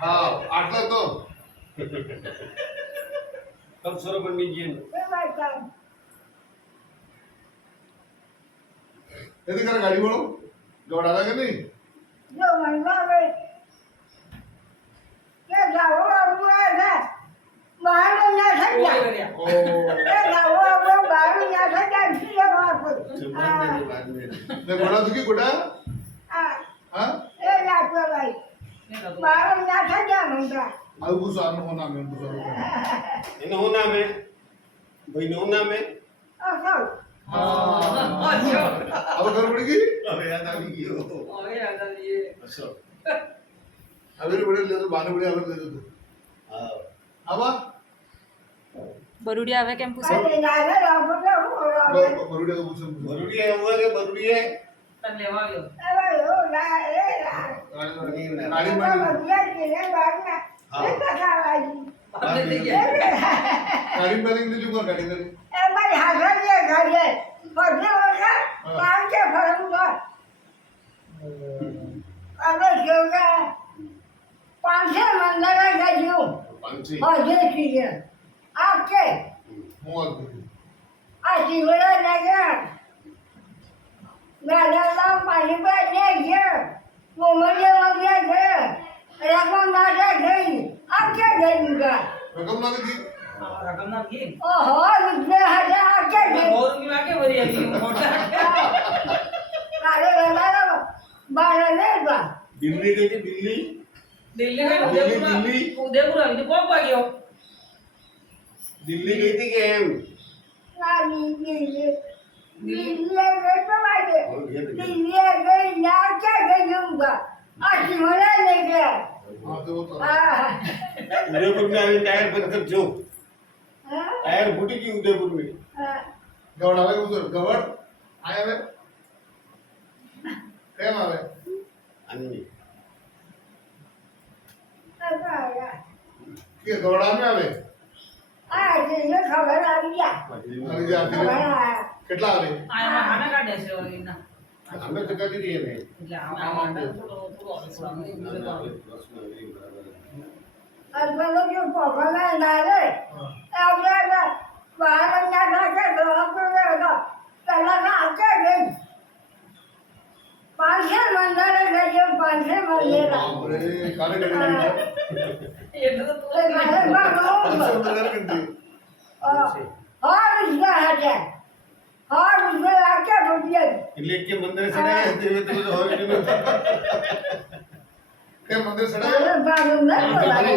હા આટલા તો કબ સરો બની ગઈ એથી કરે ગાડી વાળો દોડાવે કે નહીં જો મહિમા વે કે જાવો આવું છે બહાર ના થઈ જાય ઓ કે જાવો આવું બહાર ના થઈ જાય છે બાપ ને બડા દુખી ગોડા આ હા એ લાગતો ભાઈ બહાર ના થઈ જાય મંગા આવું પૂછવાનું હોના મેં પૂછવાનું એનો શું નામ હે ભાઈ નું નામ હે અસલ अब घर पड़ गई હવે યાદ આવી ગયો अच्छा अभी बड़े ले तो बाने बड़े अलग ले तो હા अब બરુડિયા આવે કેમ પૂછે અરે ના રાબો કે હું बरुड़े को पूछ બરુડી આવું કે બરુડી અરે ઓ ના એ गाड़ी ગાડી में માં કે ને બહાર ના એ તો ખાવાજી गाड़ी में नहीं जो गाड़ी में એ ભાઈ હાજર ગાડી પછી ઓળખા પાંચ કે ફરવું અરે જોગા પાંચે મંદરે ગયું पांची હજે કીએ આપકે मोल આ જીવડા નગર ગાડા પાણી પર ને ગયા મોમડે વગર છે રકમ નાટક ગઈ આપકે ગઈંગા रकम ना लगी ઓહો વિદ્યા હજા આપકે ગઈ અરે રમારા બારે ને બા દિલ્હી ગઈ હતી દિલ્હી દિલ્હી ગઈ હતી કે એમ નાની દીદી દીદી ગઈ તો માગે દીદી ગઈ ના કે ગઈંગા આ જીવડા ને ગયા हां तो वो तो હા ઉદયપુર में આવી टायर पंचर जो હા टायर फूटी की उदयपुर में હા गवड़ आवे उधर गवड़ आया वे केम आवे अन्नी के गवड़ा में आवे આ જે ખબર આવી ગયા अरे जाती ખબર है આ કેટલા આવે हमें तो कभी नहीं है અલ્પનો જો પગલા ના રે આપણે બહાર ના નાખે તો આપણે પેલા ના આકે ગઈ પાંચે મંદરે ગઈ પાંચે મંદિર बाप रे काले गड़े મારે બાબો नगर कंदी હર વિશ્વા હશે હર વિશ્વા આકે બોલીએ એટલે કે મંદિર ચડાય તે તો હોય કે के मंदिर सड़ा મારે બાબો ને બોલાવે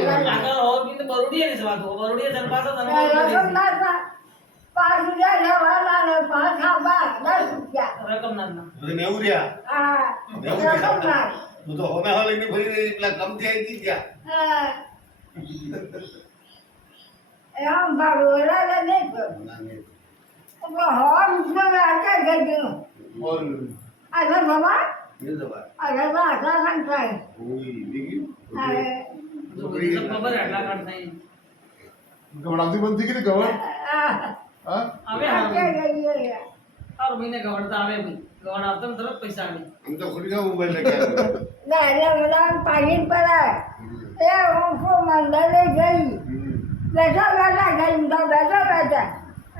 પાંચ રૂપિયા જવાના ને પાંચ ખાવા 10 રૂપિયા તો નેવું રહ્યા હા રકમનાર તો તો હોના હોલ એની ભરી રહી એટલા કમ થઈ ગઈ ત્યાં હા એમ ભાગોરા નહીં તો હર વિશ્વા આકે ગઈ और આને બાબા ये दबा આને બા આખા થાય ओई देखी અરે गवड़ाती बनती कि नहीं गवड़ આ हां આકે ગઈ हम तो खुद का मोबाइल लेके आए ના બધા પાણી પર એ ઓફો મંદરે ગઈ બેઠા બેઠા ગઈ તો બેઠા બેઠા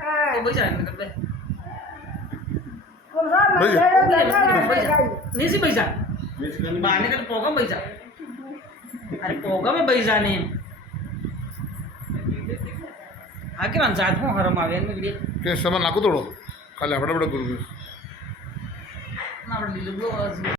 હા કોસા મંદરે બેઠા બેઠા ગઈ કે સામાન નાખો થોડો કાલે આપણે બડે ગુરુ